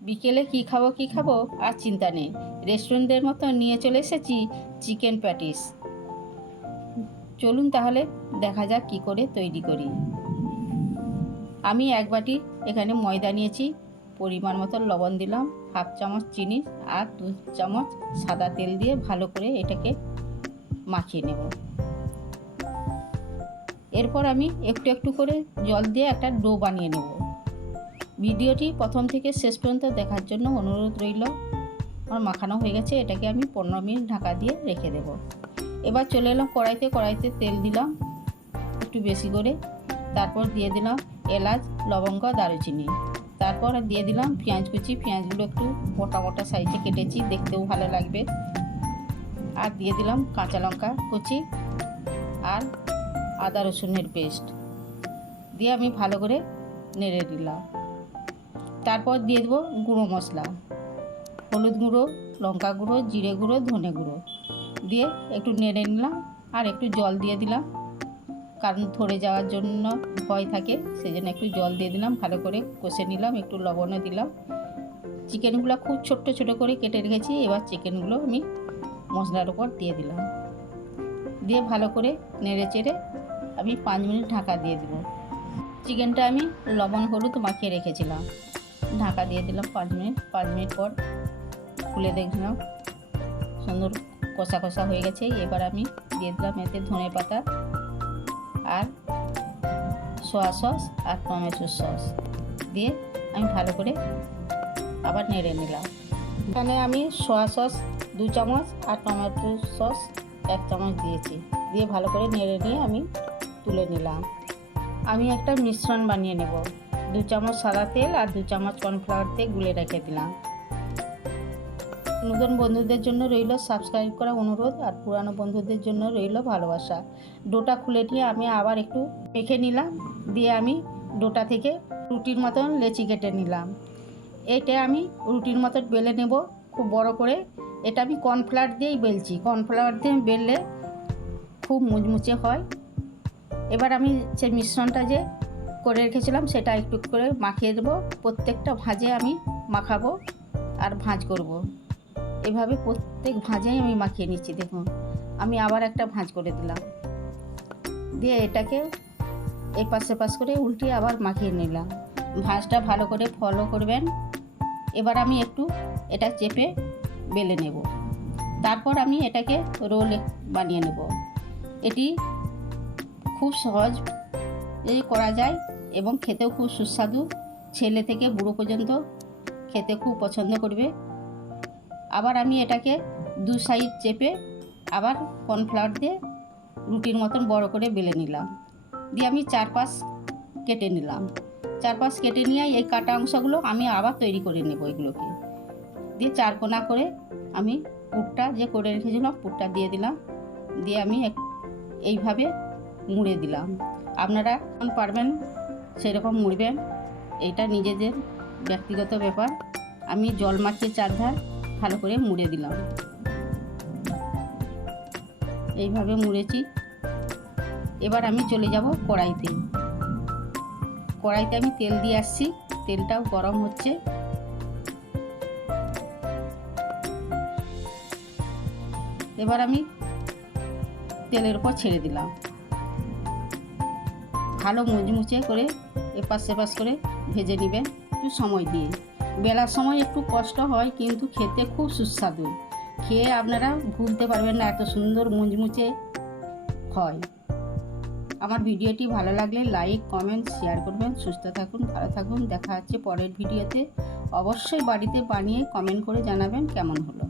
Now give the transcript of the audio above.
বিকেলে কি খাব কি খাব? আর চিন্তা নেই। রেস্টুরেন্টের মতো নিয়ে চলে এসেছি চিকেন প্যাটিস। চলুন তাহলে, দেখা যাক কি করে তৈরি করি। আমি এক বাটি এখানে ময়দা নিয়েছি, পরিমাণ মতো লবণ দিলাম, হাফ চামচ চিনি আর দু চামচ সাদা তেল দিয়ে ভালো করে এটাকে মাখিয়ে নেব। এরপর আমি একটু একটু করে জল দিয়ে একটা ডো বানিয়ে নেব। ভিডিওটি প্রথম থেকে শেষ পর্যন্ত দেখার জন্য অনুরোধ রইল। আমার মাখানো হয়ে গেছে, এটাকে আমি পনেরো মিনিট ঢাকা দিয়ে রেখে দেব। এবার চলে এলাম কড়াইতে কড়াইতে তেল দিলাম একটু বেশি করে। তারপর দিয়ে দিলাম এলাচ, লবঙ্গ, দারুচিনি। তারপর দিয়ে দিলাম পেঁয়াজ কুচি, পেঁয়াজগুলো একটু মোটা মোটা সাইজে কেটেছি, দেখতেও ভালো লাগবে। আর দিয়ে দিলাম কাঁচা লঙ্কা কুচি আর আদা রসুনের পেস্ট। দিয়ে আমি ভালো করে নেড়ে দিলাম। তারপর দিয়ে দেবো গুঁড়ো মশলা। হলুদ গুঁড়ো, লঙ্কা গুঁড়ো, জিরে গুঁড়ো, ধনে গুঁড়ো। দিয়ে একটু নেড়ে নিলাম আর একটু জল দিয়ে দিলাম। কারণ ধরে যাওয়ার জন্য ভয় থাকে সেই জন্য একটু জল দিয়ে দিলাম, ভালো করে কষে নিলাম, একটু লবণও দিলাম। চিকেনগুলো খুব ছোট্ট ছোট করে কেটে রেখেছি, এবার চিকেনগুলো আমি মশলার উপর দিয়ে দিলাম। দিয়ে ভালো করে নেড়ে চেড়ে আমি পাঁচ মিনিট ঢাকা দিয়ে দেবো। চিকেনটা আমি লবণ হলুদ মাখিয়ে রেখেছিলাম। ঢাকা দিয়ে দিলাম পাঁচ মিনিট। পাঁচ মিনিট পর খুলে দেখলাম সুন্দর কষা কষা হয়ে গেছে। এবার আমি দিয়ে দিলাম এতে ধনে পাতা আর সোয়া সস আর টমেটো সস দিয়ে আমি ভালো করে আবার নেড়ে নিলাম। এখানে আমি সোয়া সস দু চামচ আর টমেটো সস এক চামচ দিয়েছি। দিয়ে ভালো করে নেড়ে নিয়ে আমি তুলে নিলাম। আমি একটা মিশ্রণ বানিয়ে নেব। দু চামচ সাদা তেল আর দু চামচ কর্নফ্লাওয়ার দিয়ে গুলে রেখে দিলাম। নতুন বন্ধুদের জন্য রইল সাবস্ক্রাইব করা অনুরোধ আর পুরানো বন্ধুদের জন্য রইল ভালোবাসা। ডোটা খুলে নিয়ে আমি আবার একটু মেখে নিলাম, দিয়ে আমি ডোটা থেকে রুটির মতন লেচি কেটে নিলাম। এটা আমি রুটির মতন বেলে নেব, খুব বড় করে। এটা আমি কর্নফ্লাওয়ার দিয়েই বেলছি। কর্নফ্লাওয়ার দিয়ে বেললে খুব মুচমুচে হয়। এবার আমি সে মিশ্রণটা যে করে রেখেছিলাম, সেটা একটু করে মাখিয়ে দেবো। প্রত্যেকটা ভাজে আমি মাখাবো আর ভাঁজ করব। এভাবে প্রত্যেক ভাঁজেই আমি মাখিয়ে নিচ্ছি, দেখুন। আমি আবার একটা ভাঁজ করে দিলাম। দিয়ে এটাকে এই পাশে পাশ করে উল্টিয়ে আবার মাখিয়ে নিলাম। ভাঁজটা ভালো করে ফলো করবেন। এবার আমি একটু এটা চেপে বেলে নেব। তারপর আমি এটাকে রোল বানিয়ে নেব। এটি খুব সহজ যদি করা যায় এবং খেতেও খুব সুস্বাদু। ছেলে থেকে বুড়ো পর্যন্ত খেতে খুব পছন্দ করবে। আবার আমি এটাকে দু সাইড চেপে আবার কর্নফ্লাওয়ার দিয়ে রুটির মতন বড় করে বেলে নিলাম। দিয়ে আমি চারপাশ কেটে নিলাম। চারপাশ কেটে নিয়ে এই কাটা অংশগুলো আমি আবার তৈরি করে নেব এগুলোকে। দিয়ে চারকোনা করে আমি পুরটা যে করে রেখেছিলাম, পুরটা দিয়ে দিলাম। দিয়ে আমি এইভাবে মুড়ে দিলাম। আপনারা পারবেন সেরকম মুড়বেন। এটা নিজেদের ব্যক্তিগত ব্যাপার। আমি জল মাখিয়ে চারধার ভালো করে মুড়ে দিলাম। এইভাবে মুড়েছি। এবার আমি চলে যাব কড়াইতে। কড়াইতে আমি তেল দিয়ে আসছি। তেলটাও গরম হচ্ছে। এবার আমি তেলের উপর ছেড়ে দিলাম। ভালো মুচমুচে করে এপাশ সেপাশ করে ভেজে নেবেন, একটু সময় দিয়ে। বেলার সময় একটু কষ্ট হয়, কিন্তু খেতে খুব সুস্বাদু। খেয়ে আপনারা ভুলতে পারবেন না, এত সুন্দর মুচমুচে হয়। আমার ভিডিওটি ভালো লাগলে লাইক, কমেন্ট, শেয়ার করবেন, সুস্থ থাকুন, ভালো থাকুন। দেখা হচ্ছে পরের ভিডিওতে। অবশ্যই বাড়িতে বানিয়ে কমেন্ট করে জানাবেন কেমন হলো।